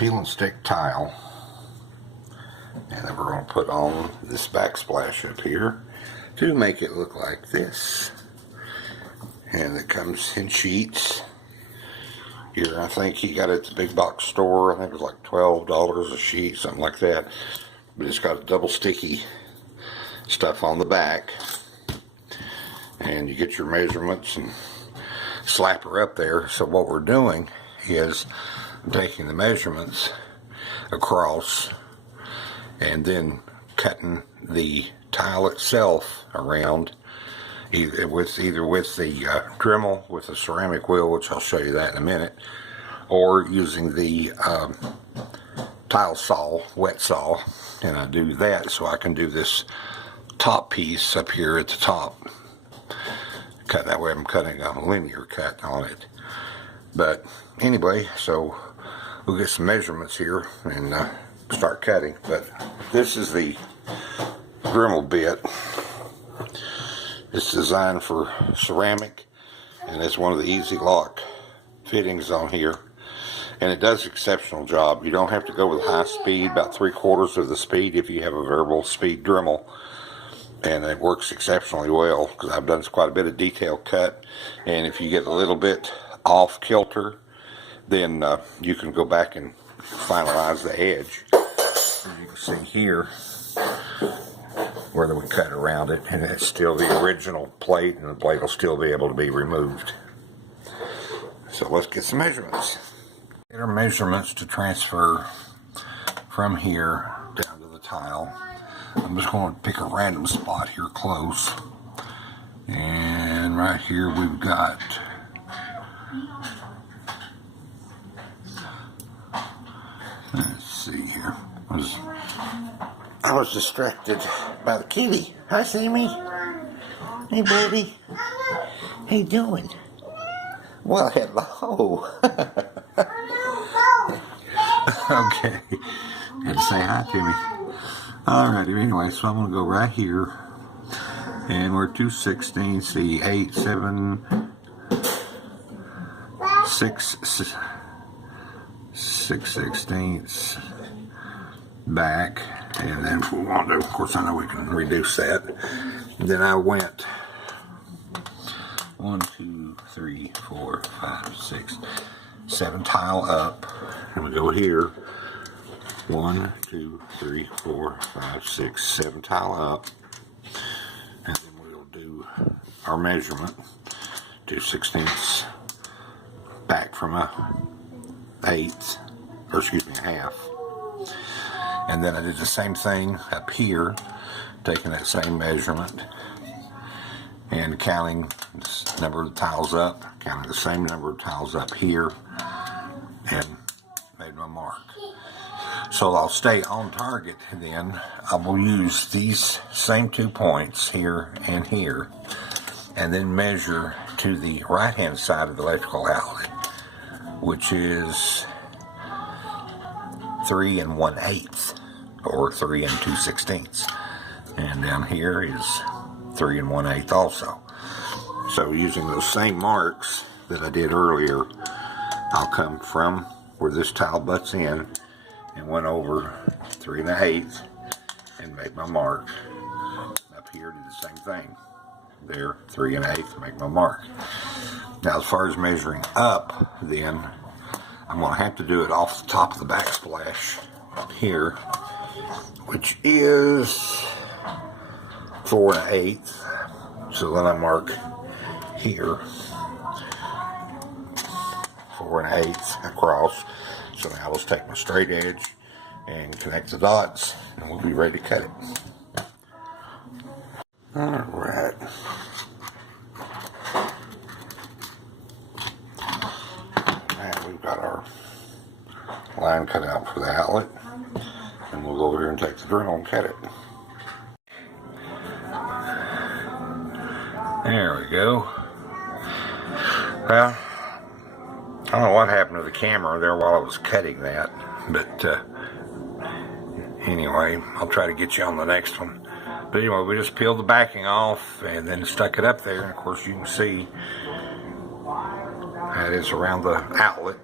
peel and stick tile, and then we're going to put on this backsplash up here to make it look like this. And it comes in sheets. Here, I think he got it at the big box store. I think it was like $12 a sheet, something like that. But it's got a double sticky stuff on the back. And you get your measurements and slap her up there. So what we're doing is taking the measurements across and then cutting the tile itself around, either with the Dremel with a ceramic wheel, which I'll show you that in a minute, or using the tile saw, wet saw. And I do that so I can do this top piece up here at the top. Cut that way, I'm cutting a linear cut on it. But anyway, so we'll get some measurements here and start cutting. But this is the Dremel bit. It's designed for ceramic, and it's one of the easy lock fittings on here, and it does an exceptional job. You don't have to go with high speed, about 3/4 of the speed if you have a variable speed Dremel, and it works exceptionally well because I've done quite a bit of detail cut. And if you get a little bit off kilter, then you can go back and finalize the edge. As you can see here where we cut around it, and it's still the original plate, and the plate will still be able to be removed. So let's get some measurements. Get our measurements to transfer from here down to the tile. I'm just going to pick a random spot here close, and right here we've got let's see here. I was distracted by the kitty. Hi, Sammy. Hey, baby. How you doing? Well, hello. Okay. Had to say hi to me. Alrighty, anyway, so I'm going to go right here. And we're 2/16, see, 8, 7, 6/16 back. And then if we want to, of course, I know we can reduce that. And then I went 1, 2, 3, 4, 5, 6, 7 tile up. And we go here. 1, 2, 3, 4, 5, 6, 7 tile up. And then we'll do our measurement, 2/16 back from a 1/8, or excuse me, a 1/2. And then I did the same thing up here, taking that same measurement and counting the number of tiles up, counting the same number of tiles up here, and made my mark. So I'll stay on target, and then I will use these same 2 points here and here, and then measure to the right hand side of the electrical outlet, which is 3 1/8 or 3 2/16, and down here is 3 1/8 also. So using those same marks that I did earlier, I'll come from where this tile butts in and went over 3 1/8 and made my mark. Up here did the same thing. There, 3 1/8, make my mark. Now as far as measuring up, then I'm going to have to do it off the top of the backsplash here, which is 4 1/8. So then I mark here 4 1/8 across. So now I'll just take my straight edge and connect the dots, and we'll be ready to cut it. Alright. Now we've got our line cut out for the outlet, and we'll go over here and take the Dremel and cut it. There we go. Well, I don't know what happened to the camera there while I was cutting that, but anyway, I'll try to get you on the next one. But anyway, we just peeled the backing off and then stuck it up there, and of course you can see that is around the outlet.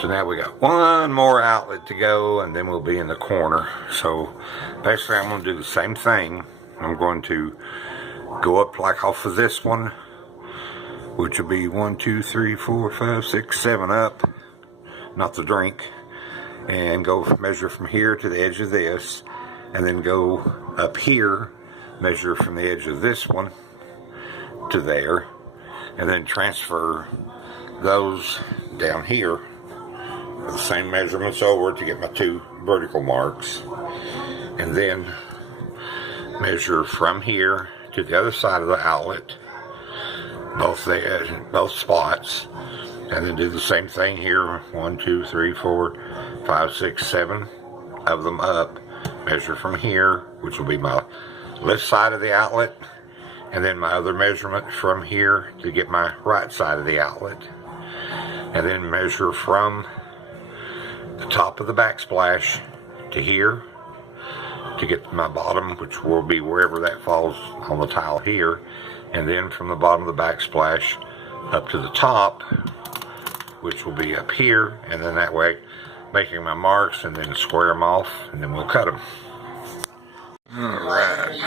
So now we got one more outlet to go, and then we'll be in the corner. So basically I'm going to do the same thing. I'm going to go up like off of this one, which will be 1, 2, 3, 4, 5, 6, 7 up, not the drink, and go measure from here to the edge of this, and then go up here, measure from the edge of this one to there, and then transfer those down here with the same measurements over to get my 2 vertical marks, and then measure from here to the other side of the outlet, both spots, and then do the same thing here. 1, 2, 3, 4, 5, 6, 7 of them up, measure from here, which will be my left side of the outlet, and then my other measurement from here to get my right side of the outlet, and then measure from the top of the backsplash to here to get my bottom, which will be wherever that falls on the tile here, and then from the bottom of the backsplash up to the top, which will be up here, and then that way making my marks, and then square them off, and then we'll cut them. Alright.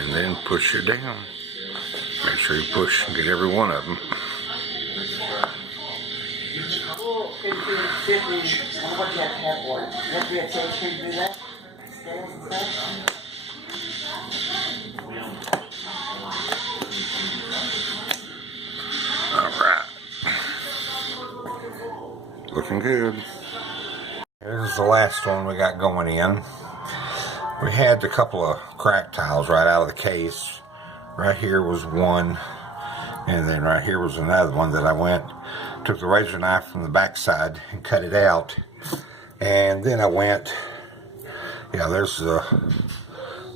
And then push it down. Make sure you push and get every one of them. Alright. Looking good. Here's the last one we got going in. We had a couple of crack tiles right out of the case. Right here was one, and then right here was another one that I took the razor knife from the back side and cut it out. And then I went, yeah, there's the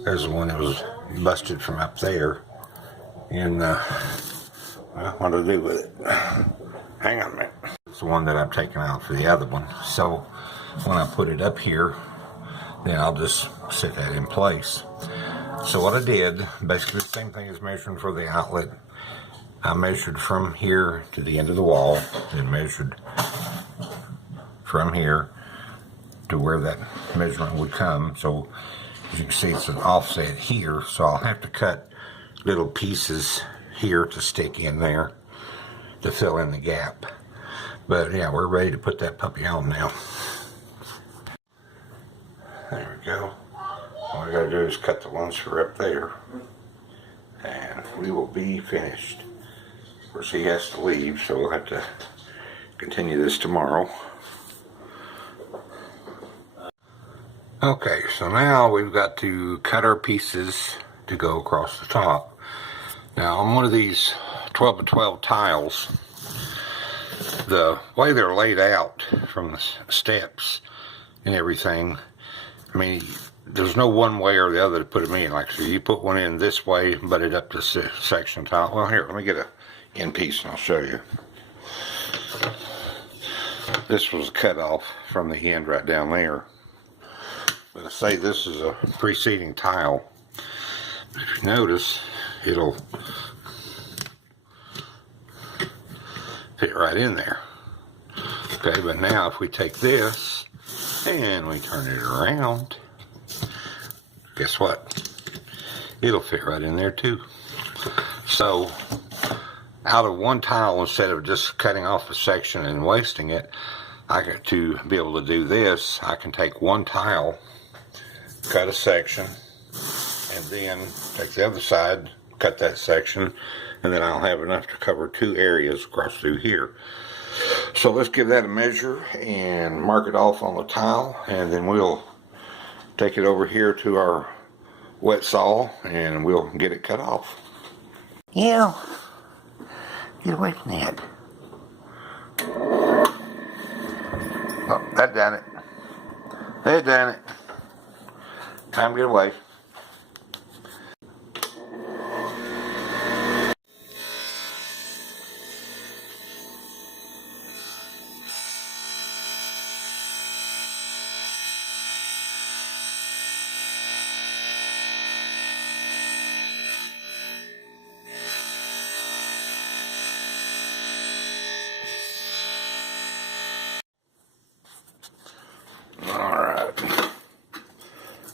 one that was busted from up there. And well, what do I do with it? Hang on a minute. It's the one that I'm taking out for the other one. So when I put it up here, then I'll just set that in place. So what I did, basically the same thing as measuring for the outlet. I measured from here to the end of the wall, then measured from here to where that measurement would come. So as you can see, it's an offset here, so I'll have to cut little pieces here to stick in there to fill in the gap. But yeah, we're ready to put that puppy on now. There we go. All we gotta do is cut the ones for up there, and we will be finished. Of course, he has to leave, so we'll have to continue this tomorrow. Okay, so now we've got to cut our pieces to go across the top. Now, on one of these 12 by 12 tiles, the way they're laid out from the steps and everything, I mean, there's no one way or the other to put them in. Like, so you put one in this way, butt it up to section tile. Well, here, let me get a end piece and I'll show you. This was cut off from the end right down there. But I say this is a preceding tile. If you notice, it'll fit right in there. Okay, but now if we take this and we turn it around, guess what? It'll fit right in there too. So out of one tile, instead of just cutting off a section and wasting it, I got to be able to do this. I can take one tile, cut a section, and then take the other side, cut that section, and then I'll have enough to cover 2 areas across through here. So let's give that a measure and mark it off on the tile, and then we'll take it over here to our wet saw and we'll get it cut off. Yeah, get away from that. Oh, that done it. That done it. Time to get away.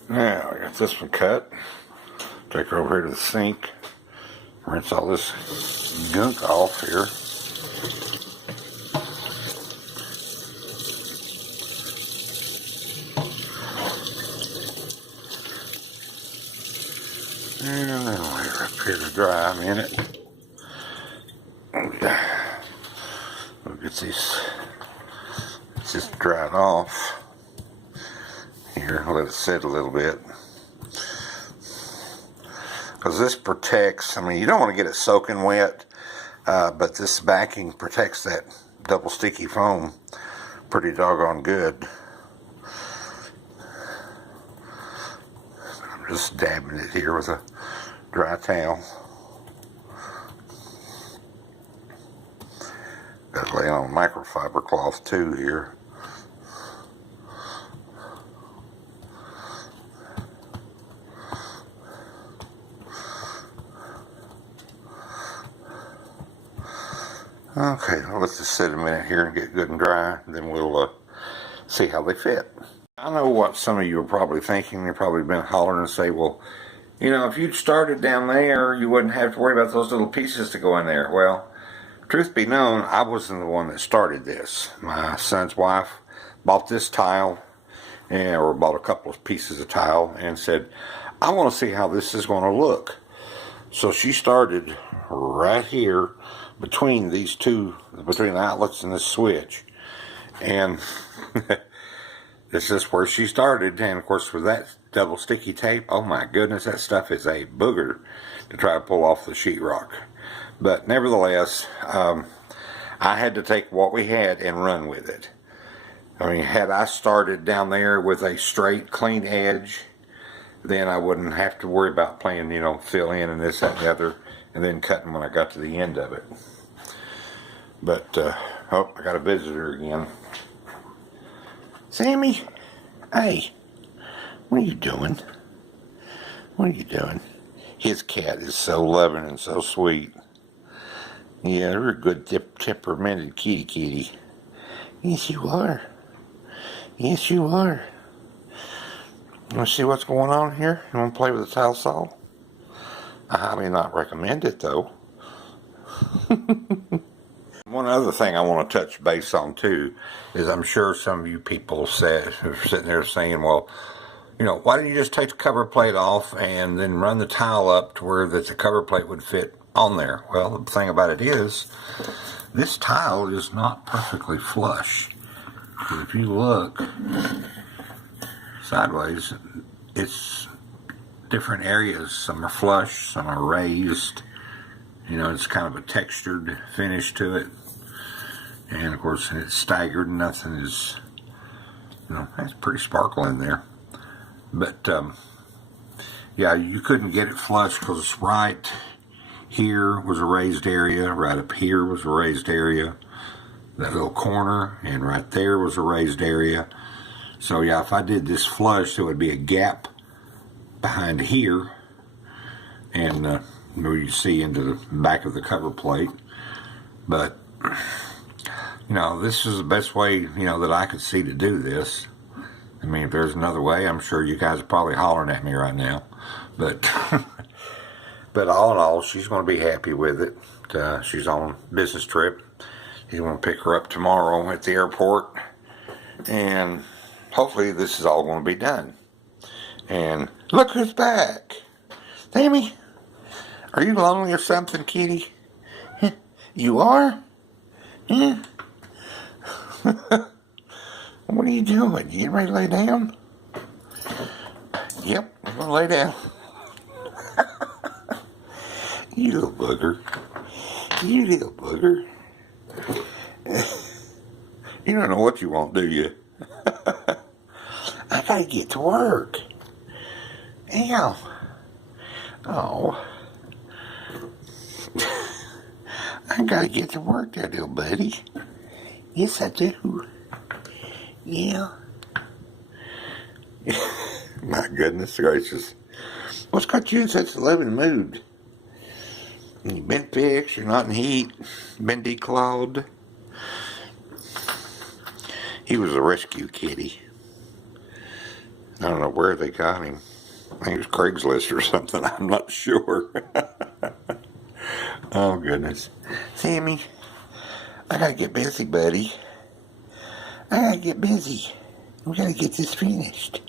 Now I got this one cut. Take her over here to the sink. Rinse all this gunk off here. And then lay her up here to dry a minute. We'll get these just dried off. Here, let it sit a little bit. Because this protects, I mean, you don't want to get it soaking wet, but this backing protects that double sticky foam pretty doggone good. I'm just dabbing it here with a dry towel. Got to lay it on microfiber cloth too here. Okay, I'll let this sit a minute here and get good and dry, and then we'll see how they fit. I know what some of you are probably thinking. You've probably been hollering and say, well, you know, if you'd started down there, you wouldn't have to worry about those little pieces to go in there. Well, truth be known, I wasn't the one that started this. My son's wife bought this tile, or bought a couple of pieces of tile, and said, I want to see how this is going to look. So she started right here between these two, between the outlets and the switch. And this is where she started. And of course, with that double sticky tape, oh my goodness, that stuff is a booger to try to pull off the sheetrock. But nevertheless, I had to take what we had and run with it. I mean, had I started down there with a straight, clean edge, then I wouldn't have to worry about playing, you know, fill in and this, that, and the other, and then cutting when I got to the end of it. But, oh, I got a visitor again. Sammy, hey, what are you doing? What are you doing? His cat is so loving and so sweet. Yeah, you're a good temperamented kitty. Yes, you are. Yes, you are. You want to see what's going on here? You want to play with a tile saw? I highly not recommend it, though. One other thing I want to touch base on, too, is I'm sure some of you people are sitting there saying, well, you know, why didn't you just take the cover plate off and then run the tile up to where that the cover plate would fit on there? Well, the thing about it is, this tile is not perfectly flush. If you look sideways, it's different areas. Some are flush, some are raised. You know, it's kind of a textured finish to it. And of course, it's staggered. Nothing is, you know, it's pretty sparkle in there. But, yeah, you couldn't get it flush because right here was a raised area. Right up here was a raised area. That little corner, and right there was a raised area. So, yeah, if I did this flush, there would be a gap behind here. And, where you see into the back of the cover plate. But, you know, this is the best way, you know, that I could see to do this. I mean, if there's another way, I'm sure you guys are probably hollering at me right now. But, but all in all, she's going to be happy with it. She's on a business trip. He's going to pick her up tomorrow at the airport. And hopefully this is all going to be done. And look who's back. Sammy. Are you lonely or something, kitty? You are? Yeah. What are you doing? You ready to lay down? Yep, I'm going to lay down. You little booger. You little booger. You don't know what you want, do you? I gotta get to work. Ow. Oh. I gotta get to work there, little buddy. Yes, I do. Yeah. My goodness gracious. What's got you in such a loving mood? You've been fixed, you're not in heat, been declawed. He was a rescue kitty. I don't know where they got him. I think it was Craigslist or something. I'm not sure. Oh, goodness. Sammy, I gotta get busy, buddy. I gotta get busy. We gotta get this finished.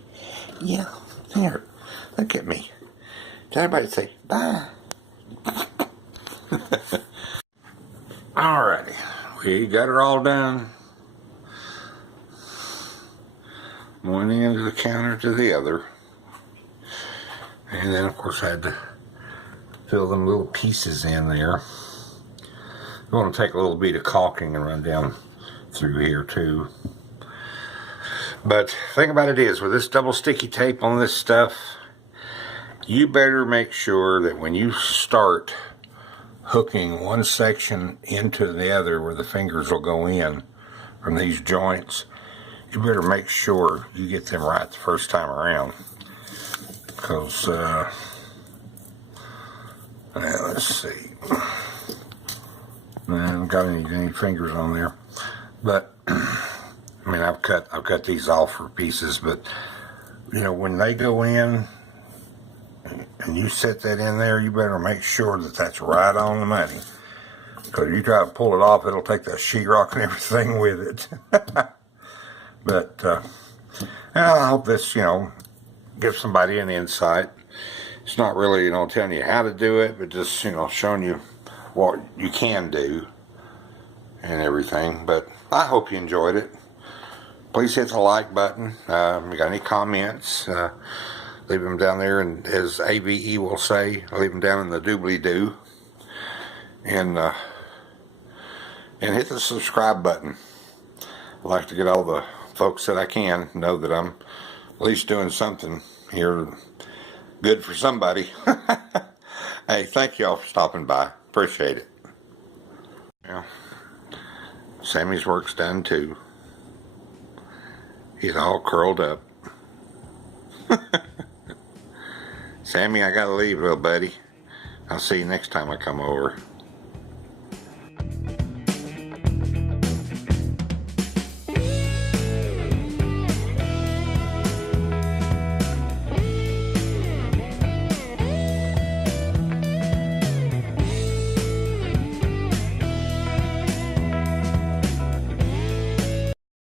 Yeah. Here, look at me. Tell everybody to say bye. Alrighty. We got her all done. One end of the counter to the other. And then, of course, I had to fill them little pieces in there. You want to take a little bit of caulking and run down through here, too. But the thing about it is, with this double sticky tape on this stuff, you better make sure that when you start hooking one section into the other where the fingers will go in from these joints, you better make sure you get them right the first time around. Because, let's see. I haven't got any fingers on there. But, I mean, I've cut these off for pieces, but, you know, when they go in, and you set that in there, you better make sure that that's right on the money. Because if you try to pull it off, it'll take that sheetrock and everything with it. But I hope this, you know, gives somebody an insight. It's not really, you know, telling you how to do it, but just, you know, showing you what you can do and everything. But I hope you enjoyed it. Please hit the like button. If you got any comments, leave them down there, and as AVE will say, leave them down in the doobly-doo. And hit the subscribe button. I'd like to get all the folks that I can know that I'm at least doing something here good for somebody. Hey, thank y'all for stopping by. Appreciate it. Yeah. Sammy's work's done too. He's all curled up. Sammy, I gotta leave, little buddy. I'll see you next time I come over.